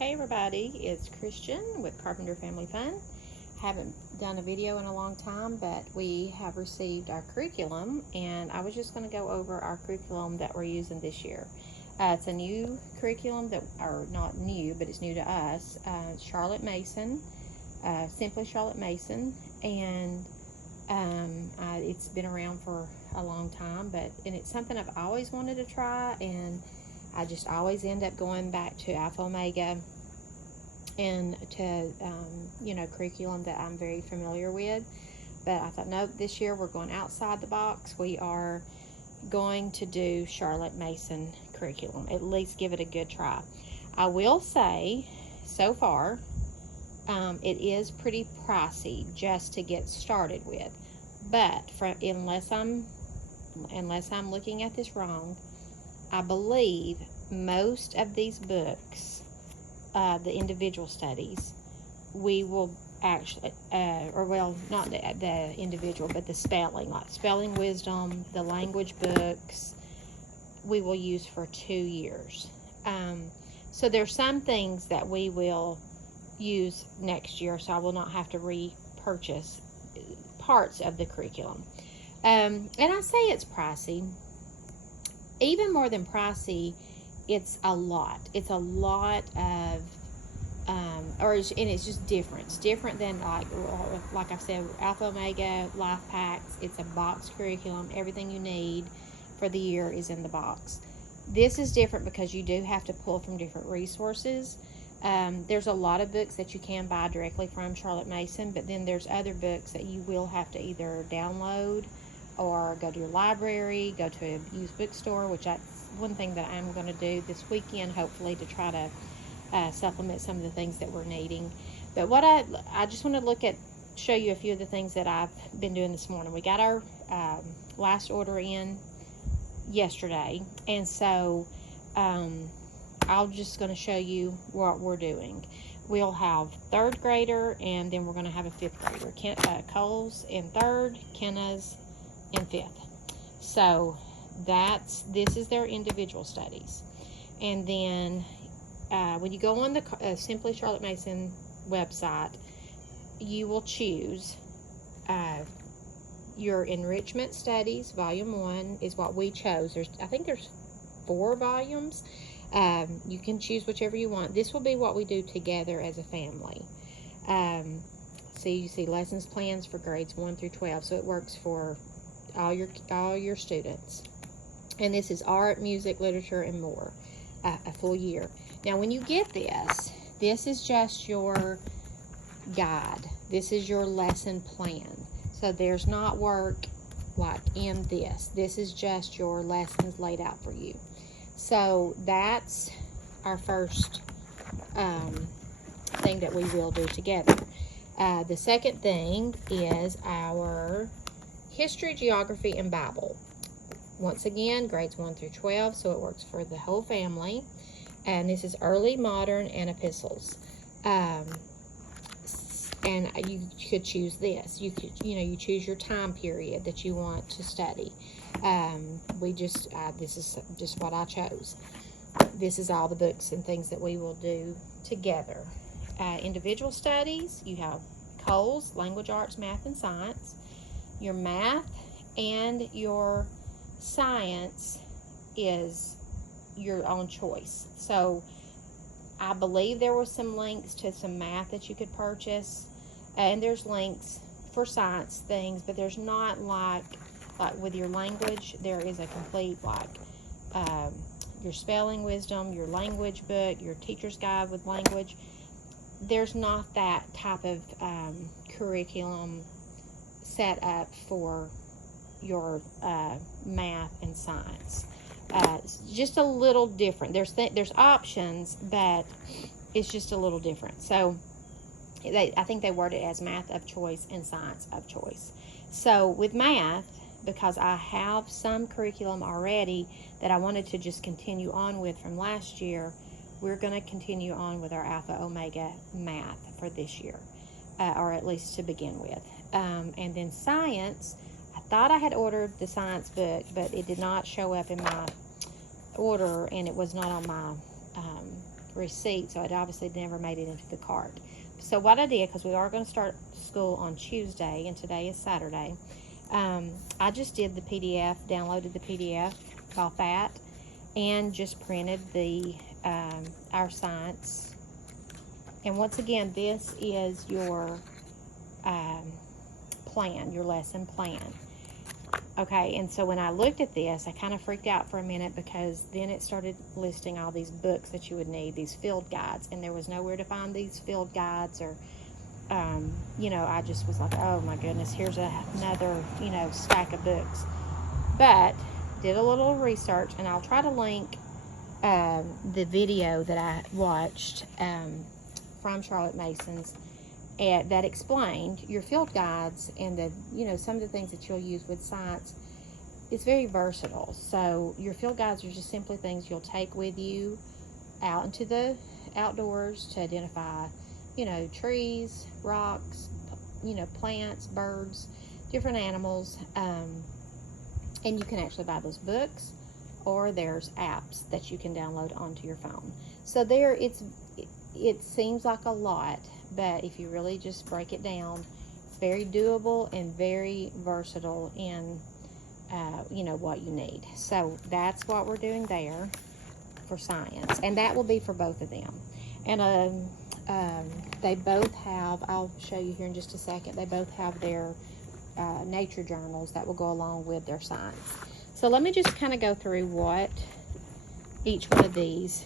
Hey everybody, it's Christian with Carpenter Family Fun. Haven't done a video in a long time, but we have received our curriculum, and I was just going to go over our curriculum that we're using this year. It's a new curriculum or not new, but it's new to us. Charlotte Mason, Simply Charlotte Mason, and it's been around for a long time, and it's something I've always wanted to try, and I just always end up going back to Alpha Omega and to curriculum that I'm very familiar with. But I thought, no, this year we're going outside the box. We are going to do Charlotte Mason curriculum, at least give it a good try. I will say, so far, it is pretty pricey just to get started with. But unless I'm looking at this wrong, I believe most of these books, the individual studies, we will actually, not the individual, but the spelling, like Spelling Wisdom, the language books, we will use for 2 years. So there's some things that we will use next year, so I will not have to repurchase parts of the curriculum. And I say it's pricey. Even more than pricey, it's a lot. It's a lot of, and it's just different. It's different than like I said, Alpha Omega Life Packs. It's a box curriculum. Everything you need for the year is in the box. This is different because you do have to pull from different resources. There's a lot of books that you can buy directly from Charlotte Mason, but then there's other books that you will have to either download or go to your library, go to a used bookstore, which that's one thing that I'm going to do this weekend, hopefully, to try to supplement some of the things that we're needing. But what I just want to show you a few of the things that I've been doing this morning. We got our last order in yesterday, and so I'm just going to show you what we're doing. We'll have 3rd grader, and then we're going to have a 5th grader. Cole's in 3rd, Kenna's in 5th. So this is their individual studies. And then when you go on the Simply Charlotte Mason website, you will choose your enrichment studies. Volume 1 is what we chose. I think there's 4 volumes. You can choose whichever you want. This will be what we do together as a family. So you see lessons plans for grades 1 through 12. So it works for all your students. And this is art, music, literature, and more, a full year. Now when you get this is just your guide. This is your lesson plan. So there's not work like in this. This is just your lessons laid out for you. So that's our first thing that we will do together. The second thing is our History, Geography, and Bible. Once again, grades 1 through 12, so it works for the whole family. And this is Early, Modern, and Epistles. And you could choose this. You choose your time period that you want to study. This is just what I chose. This is all the books and things that we will do together. Individual studies, you have Cole's, Language Arts, Math, and Science. Your math and your science is your own choice. So I believe there were some links to some math that you could purchase, and there's links for science things, but there's not like with your language, there is a complete your Spelling Wisdom, your language book, your teacher's guide with language. There's not that type of curriculum set up for your math and science. It's just a little different. There's options, but it's just a little different. So I think they word it as math of choice and science of choice. So with math, because I have some curriculum already that I wanted to just continue on with from last year, we're going to continue on with our Alpha Omega math for this year, or at least to begin with. And then science, I thought I had ordered the science book, but it did not show up in my order, and it was not on my receipt, so it obviously never made it into the cart. So what I did, because we are going to start school on Tuesday, and today is Saturday, I just did the PDF, downloaded the PDF off that, and just printed the our science. And once again, this is your plan, your lesson plan. Okay, and so when I looked at this, I kind of freaked out for a minute, because then it started listing all these books that you would need, these field guides, and there was nowhere to find these field guides, or I just was like, oh my goodness, here's another, stack of books. But did a little research, and I'll try to link the video that I watched from Charlotte Mason's that explained your field guides and some of the things that you'll use with science. It's very versatile. So your field guides are just simply things you'll take with you out into the outdoors to identify, trees, rocks, plants, birds, different animals. And you can actually buy those books, or there's apps that you can download onto your phone. So it seems like a lot, but if you really just break it down, it's very doable and very versatile in what you need. So that's what we're doing there for science, and that will be for both of them. And they both have, I'll show you here in just a second, they both have their nature journals that will go along with their science. So let me just kind of go through what each one of these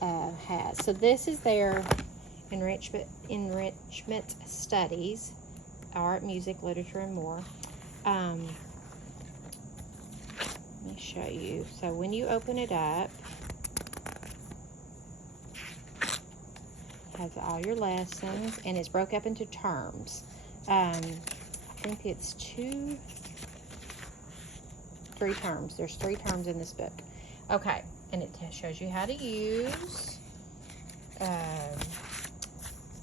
has. So this is their enrichment studies, art, music, literature, and more. Let me show you. So when you open it up, it has all your lessons, and it's broke up into terms. I think it's 3 terms. There's 3 terms in this book. Okay, and it shows you how to use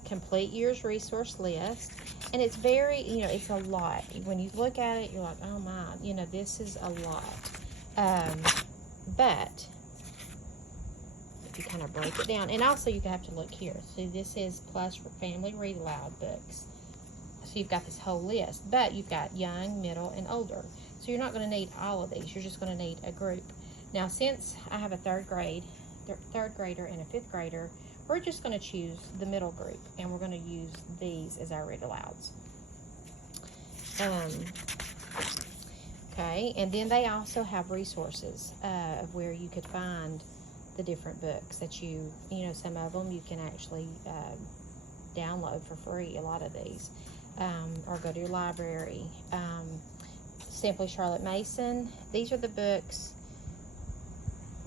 complete year's resource list. And it's very, it's a lot. When you look at it, you're like, oh my, this is a lot. But if you kind of break it down, and also you have to look here. See, this is plus for family read aloud books. So you've got this whole list, but you've got young, middle, and older. So you're not going to need all of these. You're just going to need a group. Now, since I have a third grader and a 5th grader, we're just going to choose the middle group, and we're going to use these as our read alouds. Okay, and then they also have resources of where you could find the different books that some of them you can actually download for free, a lot of these, or go to your library. Simply Charlotte Mason, these are the books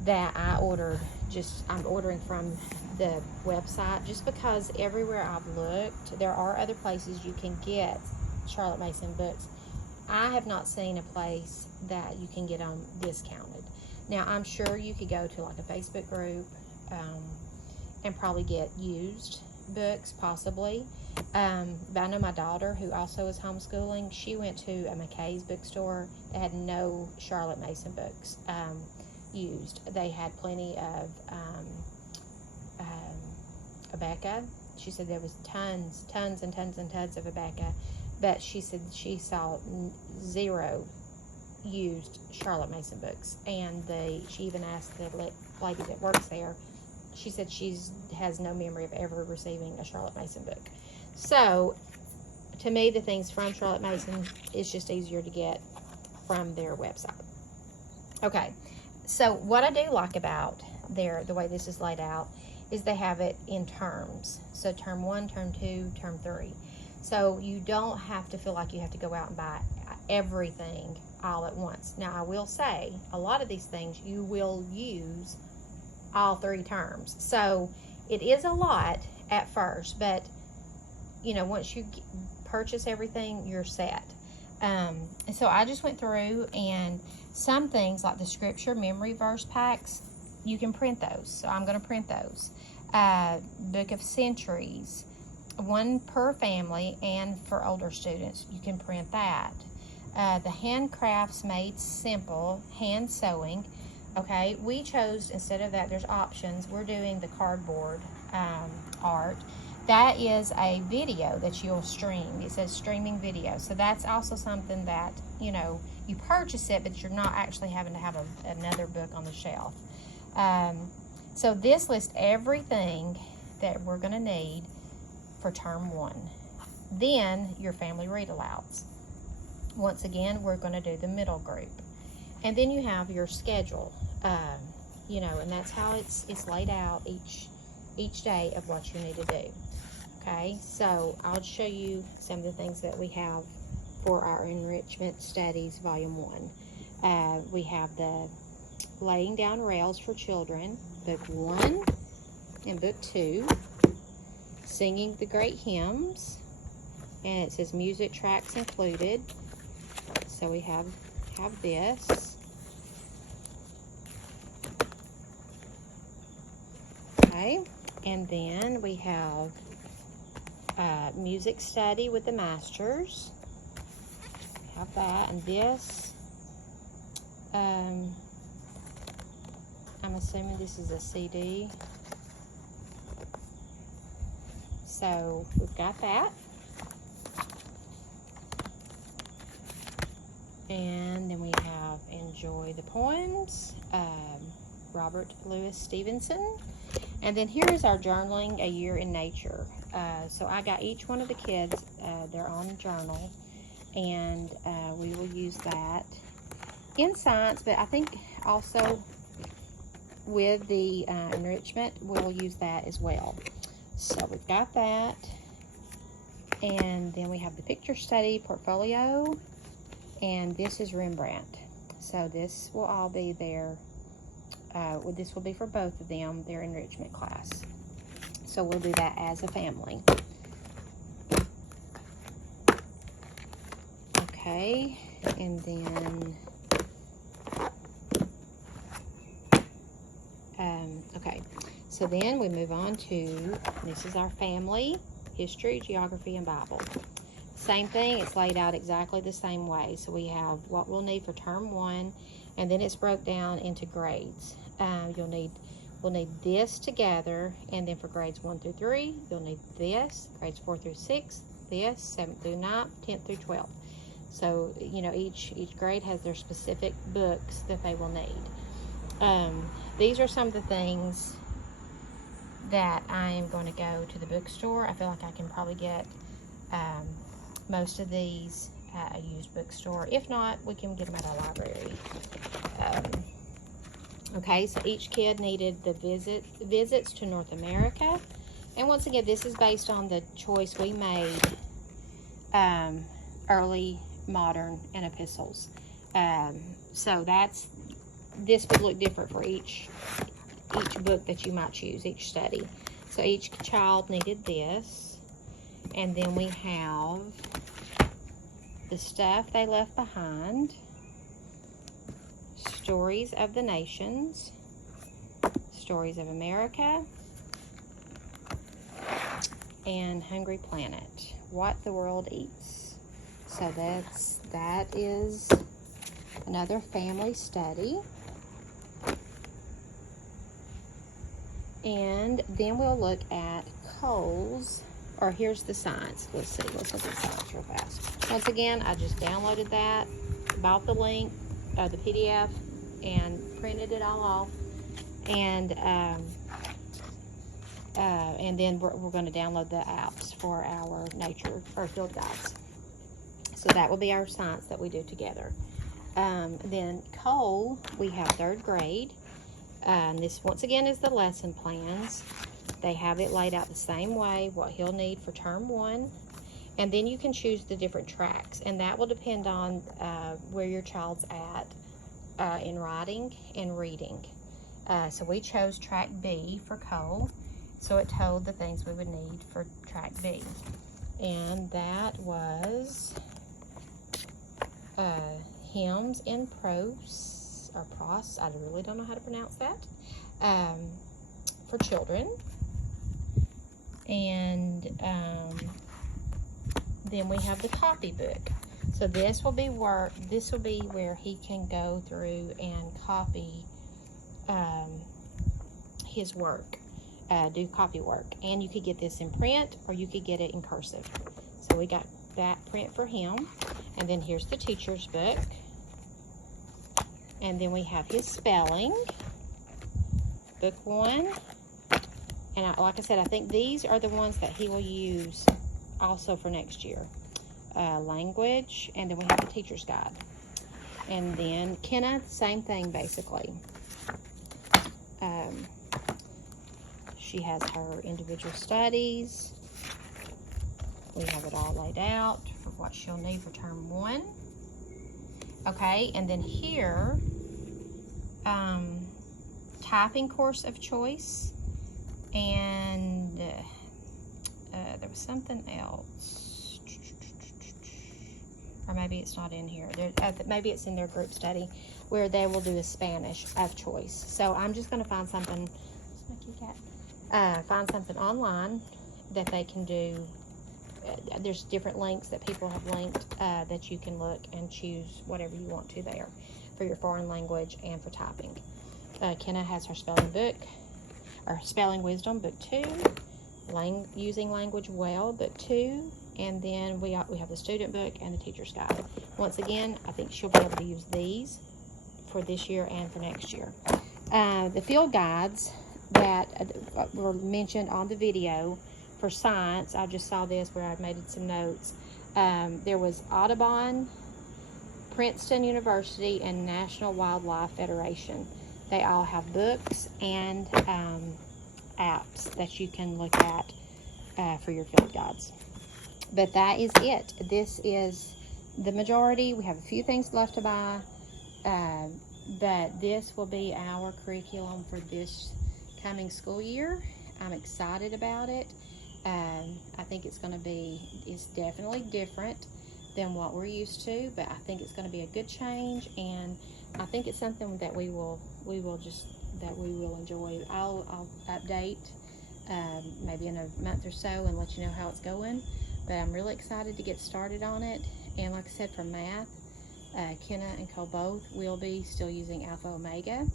that I ordered. I'm ordering from the website, just because everywhere I've looked, there are other places you can get Charlotte Mason books. I have not seen a place that you can get them discounted. Now, I'm sure you could go to like a Facebook group and probably get used books, possibly. But I know my daughter, who also is homeschooling, she went to a McKay's bookstore that had no Charlotte Mason books used. They had plenty of Abeka. She said there was tons and tons of Abeka, but she said she saw 0 used Charlotte Mason books. And she even asked the lady that works there, she said she has no memory of ever receiving a Charlotte Mason book. So to me, the things from Charlotte Mason is just easier to get from their website. Okay, so what I do like about the way this is laid out, is they have it in terms. So term 1, term 2, term 3. So you don't have to feel like you have to go out and buy everything all at once. Now, I will say, a lot of these things you will use all 3 terms. So it is a lot at first, but once you purchase everything, you're set. And so I just went through, and some things like the scripture memory verse packs, you can print those. So I'm going to print those. Book of Centuries, 1 per family, and for older students, you can print that. The Handcrafts Made Simple, hand sewing, Okay, we chose, instead of that, there's options. We're doing the cardboard art. That is a video that you'll stream. It says streaming video. So that's also something that, you know, you purchase it, but you're not actually having to have another book on the shelf. So this lists everything that we're going to need for term 1. Then your family read alouds. Once again, we're going to do the middle group. And then you have your schedule, you know, and that's how it's laid out each day of what you need to do. Okay, so I'll show you some of the things that we have for our Enrichment Studies Volume 1. We have the Laying Down Rails for Children, Book 1 and Book 2, Singing the Great Hymns, and it says music tracks included. So we have this. Okay, and then we have music study with the masters. We have that, and this, I'm assuming this is a CD. So we've got that. And then we have Enjoy the Poems, Robert Louis Stevenson. And then here is our Journaling a Year in Nature. So I got each one of the kids their own journal, and we will use that in science, but I think also with the enrichment, we'll use that as well. So we've got that. And then we have the picture study portfolio, and this is Rembrandt. So this will all be there. This will be for both of them, their enrichment class. So we'll do that as a family. Okay, and then, okay, so then we move on to, this is our family, history, geography, and Bible. Same thing, it's laid out exactly the same way. So we have what we'll need for term 1, and then it's broke down into grades. We'll need this together, and then for grades 1 through 3, you'll need this, grades 4 through 6, this, 7th through 9th, 10th through 12th. So, you know, each grade has their specific books that they will need. These are some of the things that I am going to go to the bookstore. I feel like I can probably get most of these at a used bookstore. If not, we can get them at our library. Okay, so each kid needed the visits to North America. And once again, this is based on the choice we made, early, modern, and epistles. So this would look different for each book that you might choose, each study. So each child needed this. And then we have the stuff they left behind, Stories of the Nations, Stories of America, and Hungry Planet, What the World Eats. So that is another family study. And then we'll look at Cole's, or here's the science. Let's look at science real fast. Once again, I just downloaded that, bought the link, the PDF, and printed it all off. And then we're going to download the apps for our nature or field guides. So that will be our science that we do together. Then Cole, we have 3rd grade. This once again is the lesson plans. They have it laid out the same way, what he'll need for term 1. And then you can choose the different tracks, and that will depend on where your child's at in writing and reading. So we chose track B for Cole, so it told the things we would need for track B. And that was hymns and prose, or pros, I really don't know how to pronounce that, for children. And then we have the copybook. So this will be where he can go through and copy his work, do copy work. And you could get this in print or you could get it in cursive. So we got that print for him. And then here's the teacher's book. And then we have his spelling, book 1. And like I said, I think these are the ones that he will use also for next year. Language, and then we have the teacher's guide. And then Kenna, same thing basically. She has her individual studies. We have it all laid out for what she'll need for term 1. Okay, and then here, typing course of choice, and there was something else, or maybe it's not in here. Maybe it's in their group study where they will do a Spanish of choice. So I'm just going to find something. Find something online that they can do. There's different links that people have linked that you can look and choose whatever you want to there for your foreign language and for typing. Kenna has her spelling book, or Spelling Wisdom, book 2, Using Language Well, book 2, and then we have the student book and the teacher's guide. Once again, I think she'll be able to use these for this year and for next year. The field guides that were mentioned on the video for science, I just saw this where I made some notes. There was Audubon, Princeton University, and National Wildlife Federation. They all have books and apps that you can look at for your field guides. But that is it. This is the majority. We have a few things left to buy, but this will be our curriculum for this coming school year. I'm excited about it. I think it's definitely different than what we're used to, but I think it's going to be a good change, and I think it's something that we will enjoy. I'll update maybe in a month or so and let you know how it's going, but I'm really excited to get started on it. And like I said, for math, Kenna and Cole both will be still using Alpha Omega,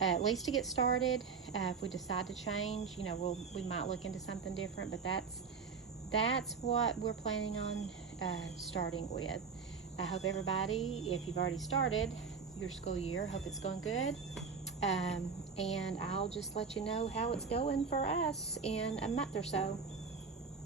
at least to get started. If we decide to change, we might look into something different, but that's what we're planning on starting with. I hope everybody, if you've already started your school year, hope it's going good. And I'll just let you know how it's going for us in a month or so.